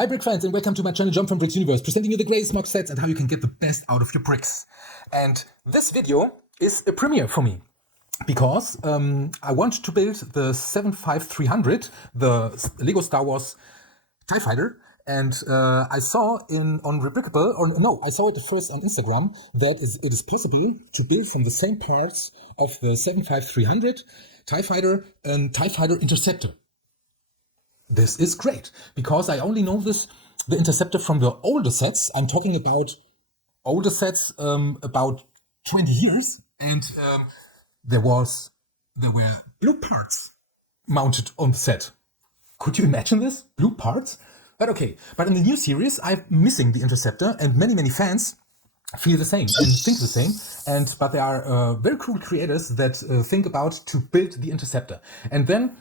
Hi brick fans and welcome to my channel Jump from Bricks Universe, presenting you the greatest mock sets and how you can get the best out of your bricks. And this video is a premiere for me because I want to build the 75300, the Lego Star Wars TIE Fighter, and I saw on Rebrickable, or no, I saw it first on Instagram, that it is possible to build from the same parts of the 75300 TIE Fighter and TIE Fighter Interceptor. This is great, because I only know the Interceptor from the older sets. I'm talking about older sets, about 20 years, and there were blue parts mounted on the set. Could you imagine this? Blue parts? But okay, but in the new series, I'm missing the Interceptor, and many fans feel the same and think the same. But there are very cool creators that think about to build the Interceptor. And then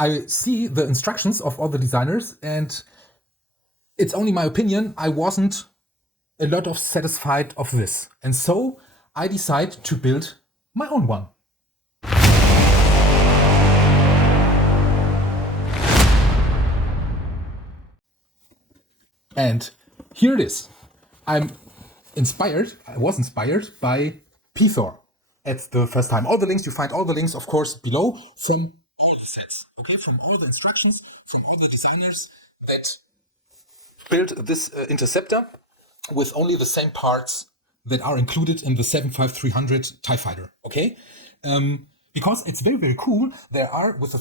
I see the instructions of all the designers, and it's only my opinion, I wasn't a lot of satisfied of this. And so I decide to build my own one. And here it is. I was inspired by Peethor at the first time. All the links, you find all the links, of course, below from all the sets, okay, from all the instructions, from all the designers that built this Interceptor with only the same parts that are included in the 75300 TIE Fighter, okay? Because it's very cool. There are with the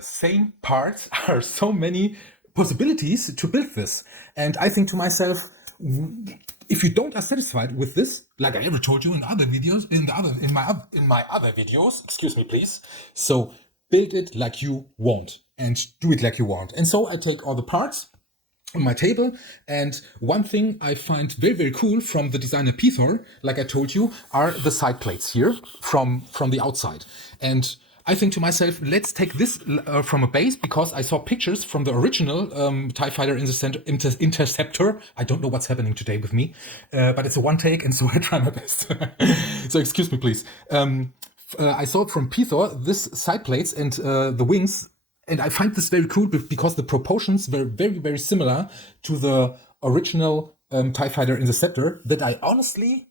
same parts are so many possibilities to build this, and I think to myself, if you don't are satisfied with this, like I ever told you in other videos, in my other videos, excuse me please, so build it like you want and do it like you want. And so I take all the parts on my table, and one thing I find very cool from the designer Peethor, like I told you, are the side plates here from the outside. And I think to myself, let's take this from a base, because I saw pictures from the original TIE Fighter Interceptor. I don't know what's happening today with me, but it's a one take, and so I try my best. So excuse me, please. I saw from Peethor this side plates and the wings, and I find this very cool because the proportions were very similar to the original TIE Fighter Interceptor that I honestly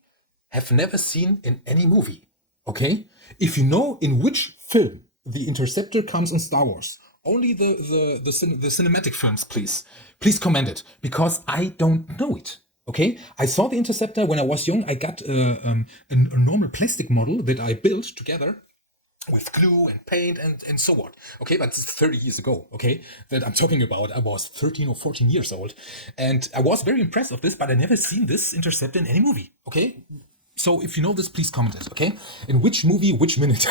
have never seen in any movie. Okay, if you know in which film the Interceptor comes in Star Wars, only the cinematic films, please comment it, because I don't know it. Okay, I saw the Interceptor when I was young. I got a normal plastic model that I built together with glue and paint and so on. Okay, but it's 30 years ago, okay, that I'm talking about. I was 13 or 14 years old, and I was very impressed of this, but I never seen this Interceptor in any movie, okay? So if you know this, please comment it, okay? In which movie, which minute?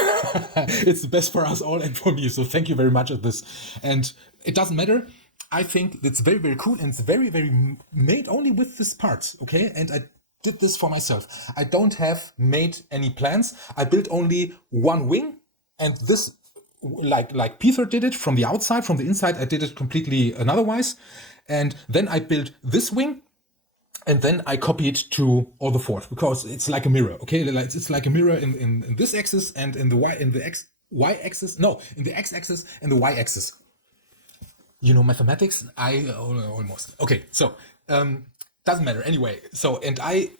It's the best for us all and for me, so thank you very much at this. And it doesn't matter. I think it's very cool, and it's very made only with this parts, okay? And I did this for myself. I don't have made any plans. I built only one wing, and this, like Peethor did it from the outside, from the inside, I did it completely anotherwise. And then I built this wing, and then I copied to all the fourth, because it's like a mirror, okay? It's like a mirror in this axis and in the x-axis and the y-axis. You know mathematics? I almost. Okay, so doesn't matter anyway. So, and I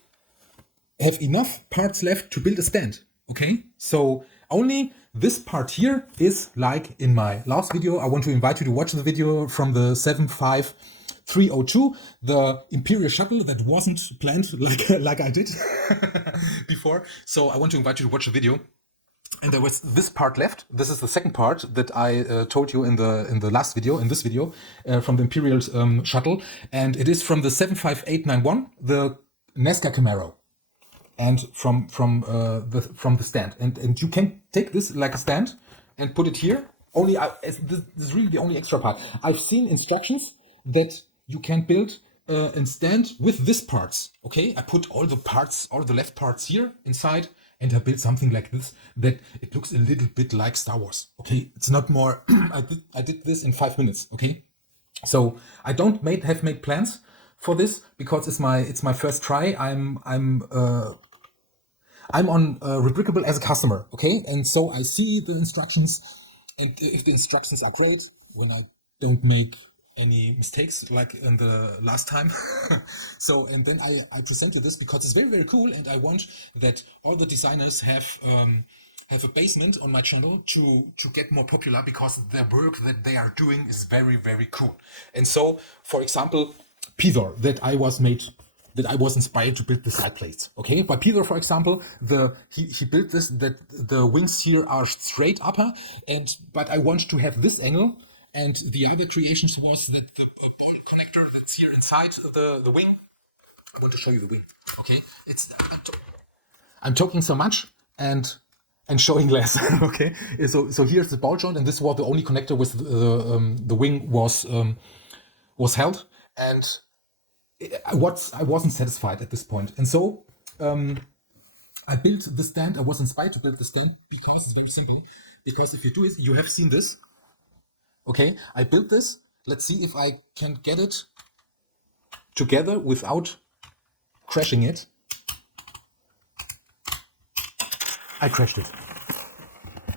have enough parts left to build a stand, okay? So only this part here is like in my last video. I want to invite you to watch the video from the 75302, the Imperial shuttle that wasn't planned like I did before. So I want to invite you to watch the video. And there was this part left. This is the second part that I told you in the last video, in this video, from the Imperial shuttle, and it is from the 75891, the Nazca Camaro, and from the stand. And you can take this like a stand and put it here. Only this is really the only extra part. I've seen instructions that you can build and stand with this parts. Okay, I put all the parts, all the left parts here inside, and I built something like this that it looks a little bit like Star Wars. Okay, it's not more. I did this in 5 minutes. Okay, so I don't have made plans for this because it's my first try. I'm on Rebrickable as a customer. Okay, and so I see the instructions, and if the instructions are great, when I don't make any mistakes like in the last time. So, and then I presented this because it's very, very cool, and I want that all the designers have a basement on my channel to get more popular, because the work that they are doing is very, very cool. And so, for example, Peethor, that I was inspired to build the side plates. Okay, but Peethor, for example, he built this, that the wings here are straight upper, but I want to have this angle. And the other creations was that the ball connector that's here inside the wing. I want to show you the wing. Okay, I'm talking so much and showing less. Okay, so here's the ball joint, and this was the only connector with the wing was held, and I wasn't satisfied at this point, and so I built the stand. I was inspired to build the stand because it's very simple. Because if you do it, you have seen this. Okay, I built this. Let's see if I can get it together without crashing it. I crashed it.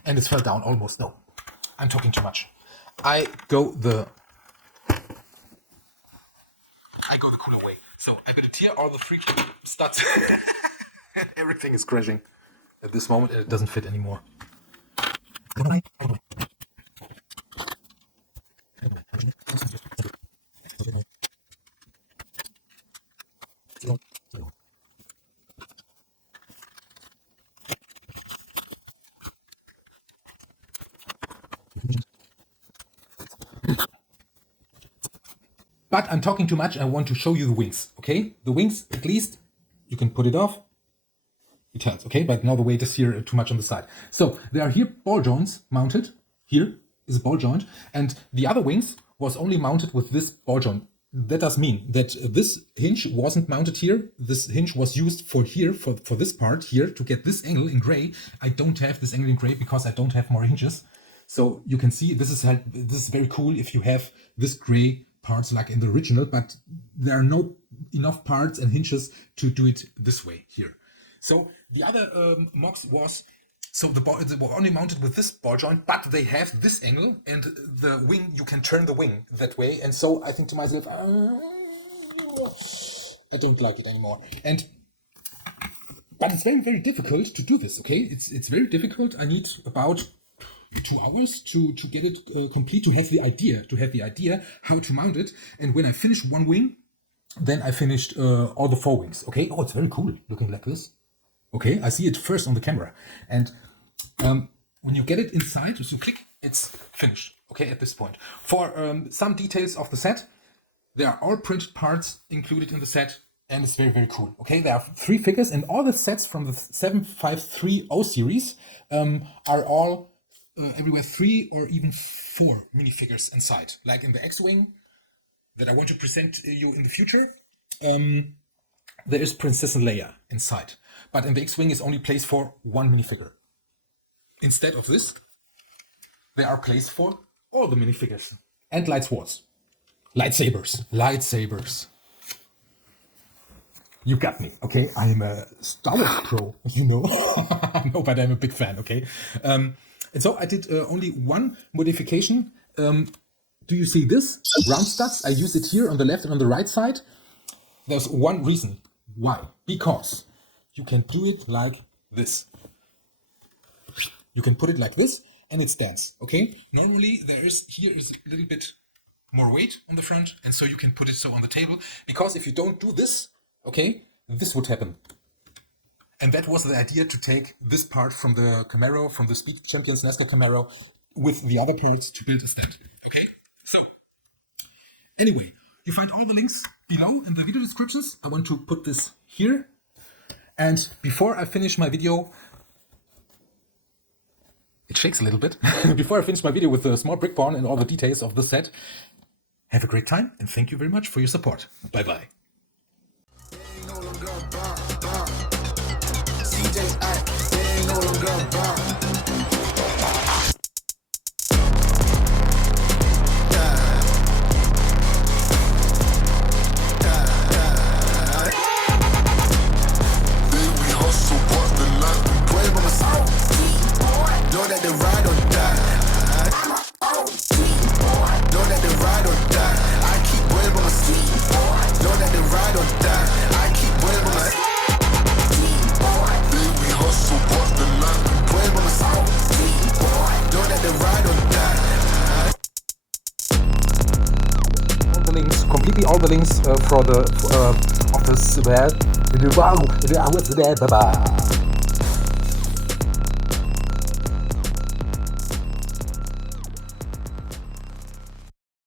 And it fell down almost. No, I'm talking too much. I go the cooler way. So I built it here, all the three studs. Everything is crashing at this moment, and it doesn't fit anymore. But I'm talking too much. I want to show you the wings. Okay, the wings, at least you can put it off. It helps. Okay, but now the weight is here too much on the side. So there are here ball joints mounted. Here is a ball joint, and the other wings was only mounted with this ball joint. That does mean that this hinge wasn't mounted here. This hinge was used for here, for this part here, to get this angle in gray. I don't have this angle in gray because I don't have more hinges. So you can see this is very cool if you have this gray parts like in the original, but there are no enough parts and hinges to do it this way here. So the other mocks was, so they were only mounted with this ball joint, but they have this angle, and the wing, you can turn the wing that way. And so I think to myself, I don't like it anymore. But it's very, very difficult to do this. Okay, it's very difficult. I need about 2 hours to get it complete, to have the idea how to mount it. And when I finish one wing, then I finished all the 4 wings. Okay, oh, it's very cool looking like this. Okay, I see it first on the camera, and when you get it inside, so click, it's finished. Okay, at this point, for some details of the set, there are all printed parts included in the set, and it's very, very cool. Okay, there are 3 figures, and all the sets from the 7530 series are all everywhere 3 or even 4 minifigures inside. Like in the X-Wing that I want to present you in the future, there is Princess Leia inside. But in the X-Wing is only place for 1 minifigure. Instead of this, there are place for all the minifigures. And light swords. Lightsabers. You got me, okay? I'm a Star Wars pro, you know. No, but I'm a big fan, okay? And so I did only 1 modification. Do you see this? Round studs. I use it here on the left and on the right side. There's one reason. Why? Because you can do it like this. You can put it like this, and it stands, okay? Normally, here is a little bit more weight on the front, and so you can put it so on the table, because if you don't do this, okay, this would happen. And that was the idea, to take this part from the Camaro, from the Speed Champions NASCAR Camaro, with the other parts to build a stand, okay? So, anyway, you find all the links below in the video descriptions. I want to put this here. And before I finish my video, it shakes a little bit. Before I finish my video with the small brick porn and all the details of the set, have a great time, and thank you very much for your support. Bye-bye. Know that the ride or die. Know that the ride or die. completely all the links for the of this. Bye bye.